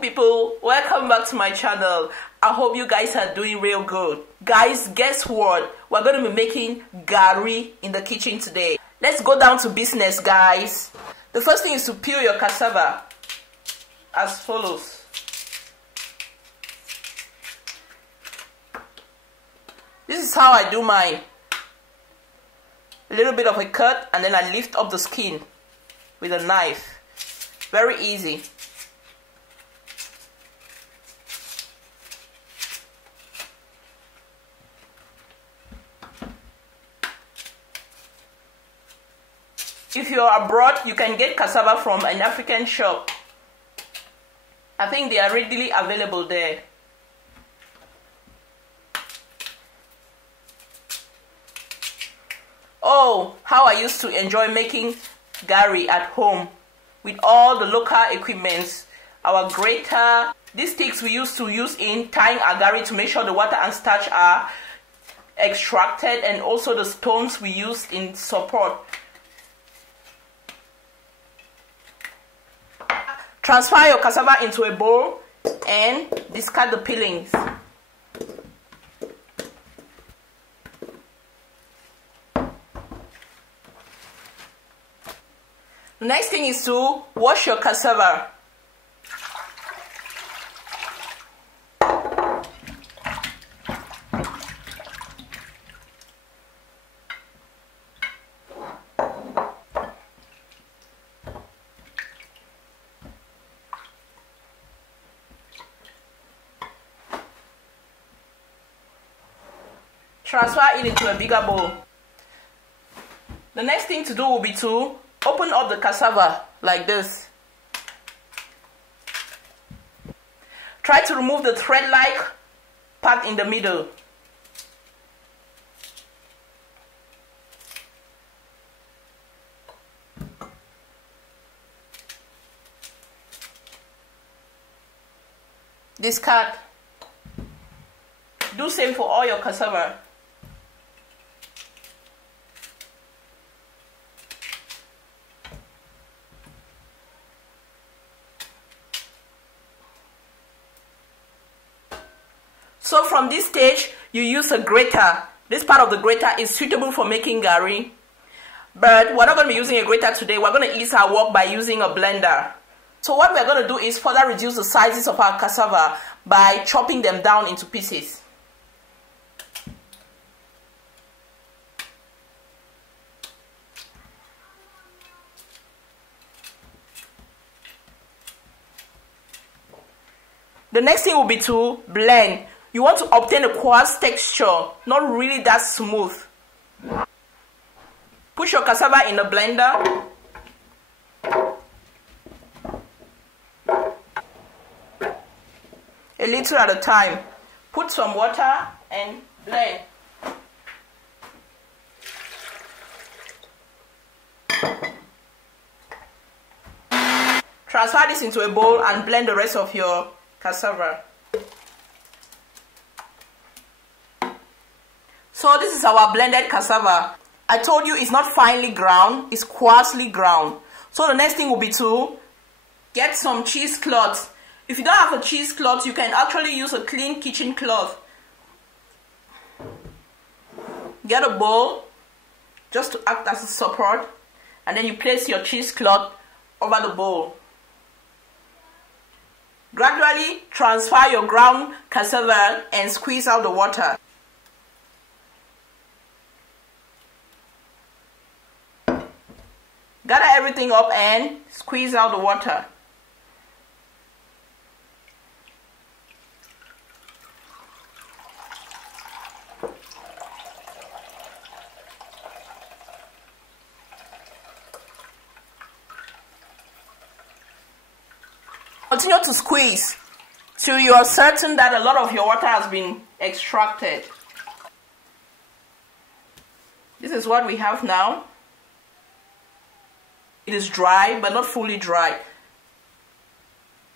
people, welcome back to my channel. I hope you guys are doing real good. Guys, guess what? We're going to be making garri in the kitchen today. Let's go down to business, guys. The first thing is to peel your cassava as follows. This is how I do mine. A little bit of a cut, and then I lift up the skin with a knife. Very easy. If you're abroad, you can get cassava from an African shop. I think they are readily available there. Oh, how I used to enjoy making garri at home with all the local equipments. Our grater, these sticks we used to use in tying our garri to make sure the water and starch are extracted, and also the stones we used in support. Transfer your cassava into a bowl and discard the peelings. The next thing is to wash your cassava. Transfer it into a bigger bowl. The next thing to do will be to open up the cassava like this. Try to remove the thread-like part in the middle. Discard. Do same for all your cassava. So from this stage, you use a grater. This part of the grater is suitable for making garri. But we're not going to be using a grater today. We're going to ease our work by using a blender. So what we're going to do is further reduce the sizes of our cassava by chopping them down into pieces. The next thing will be to blend. You want to obtain a coarse texture, not really that smooth. Push your cassava in a blender. A little at a time. Put some water and blend. Transfer this into a bowl and blend the rest of your cassava. So this is our blended cassava. I told you it's not finely ground, it's coarsely ground. So the next thing will be to get some cheesecloth. If you don't have a cheesecloth, you can actually use a clean kitchen cloth. Get a bowl just to act as a support, and then you place your cheesecloth over the bowl. Gradually transfer your ground cassava and squeeze out the water. Gather everything up and squeeze out the water. Continue to squeeze till you are certain that a lot of your water has been extracted. This is what we have now. It is dry, but not fully dry.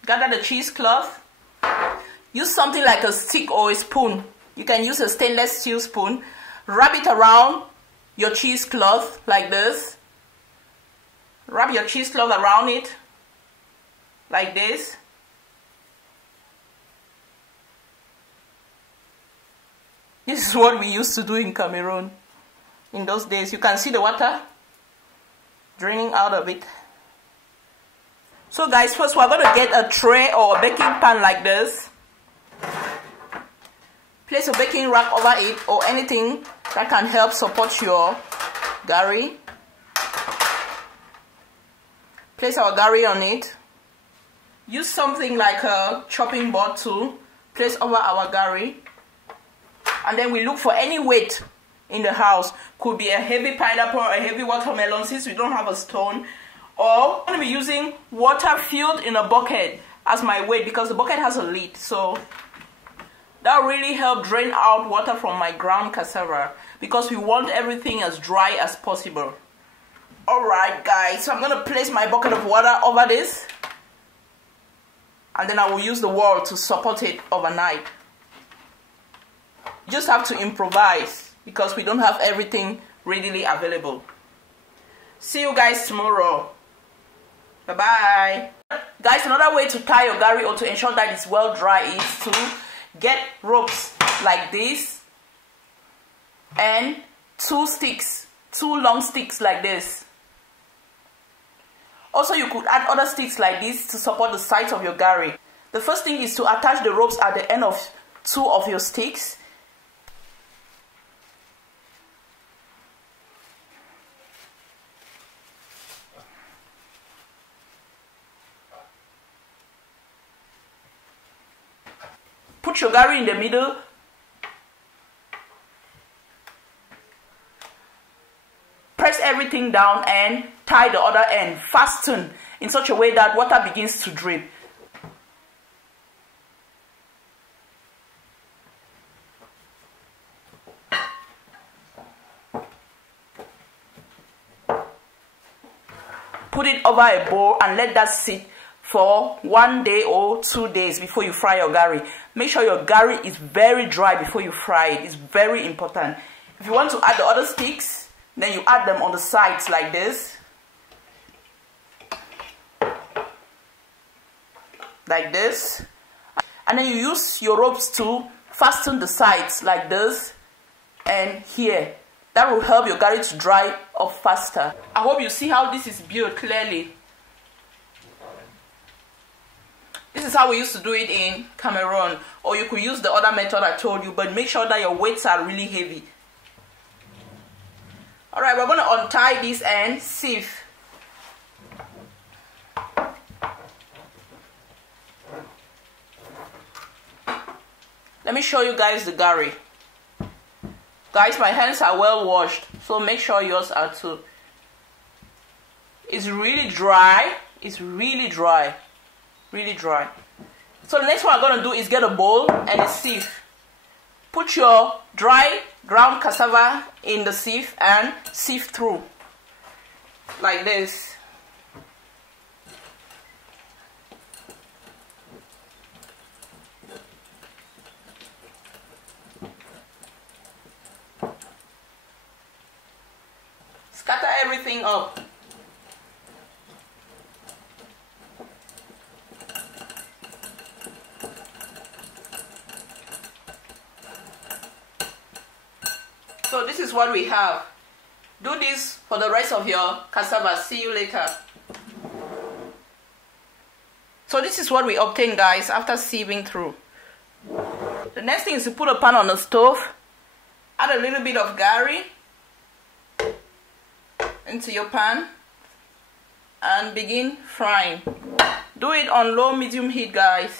Gather the cheesecloth. Use something like a stick or a spoon. You can use a stainless steel spoon. Wrap it around your cheesecloth like this. Wrap your cheesecloth around it like this. This is what we used to do in Cameroon in those days. You can see the water draining out of it. So guys, first we're going to get a tray or a baking pan like this. Place a baking rack over it or anything that can help support your garri. Place our garri on it. Use something like a chopping board to place over our garri. And then we look for any weight in the house. Could be a heavy pineapple or a heavy watermelon since we don't have a stone. Or I'm going to be using water filled in a bucket as my weight because the bucket has a lid. So that really helped drain out water from my ground cassava because we want everything as dry as possible. Alright guys, so I'm going to place my bucket of water over this. And then I will use the wall to support it overnight. You just have to improvise because we don't have everything readily available. See you guys tomorrow. Bye bye. Guys, another way to tie your garri or to ensure that it's well dry is to get ropes like this and two long sticks like this. Also, you could add other sticks like this to support the sides of your garri. The first thing is to attach the ropes at the end of two of your sticks. Put your garri in the middle. Press everything down and tie the other end. Fasten in such a way that water begins to drip. Put it over a bowl and let that sit for 1 day or 2 days before you fry your garri. Make sure your garri is very dry before you fry it. It's very important. If you want to add the other sticks, then you add them on the sides like this. Like this. And then you use your ropes to fasten the sides like this and here. That will help your garri to dry up faster. I hope you see how this is built clearly. This is how we used to do it in Cameroon. Or you could use the other method I told you, but make sure that your weights are really heavy. Alright, we're going to untie this and sieve. Let me show you guys the garri. Guys, my hands are well washed, so make sure yours are too. It's really dry. It's really dry. Really dry. So the next one I'm going to do is get a bowl and a sieve. Put your dry ground cassava in the sieve and sieve through. Like this. Scatter everything up. So this is what we have. Do this for the rest of your cassava. See you later. So this is what we obtain, guys, after sieving through. The next thing is to put a pan on the stove. Add a little bit of garri into your pan and begin frying. Do it on low medium heat, guys.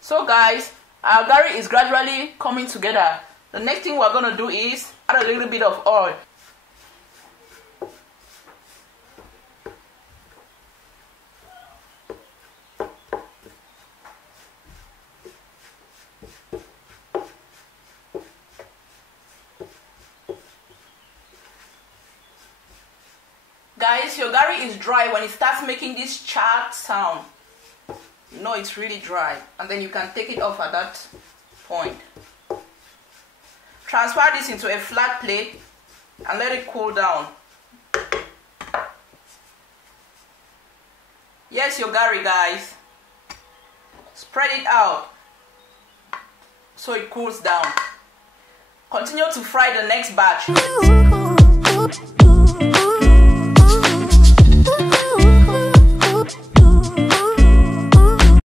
So guys, our garri is gradually coming together. The next thing we're going to do is add a little bit of oil. Guys, your garri is dry when it starts making this charred sound. You know it's really dry, and then you can take it off at that point. Transfer this into a flat plate and let it cool down. Yes, your Garri, guys. Spread it out so it cools down. Continue to fry the next batch.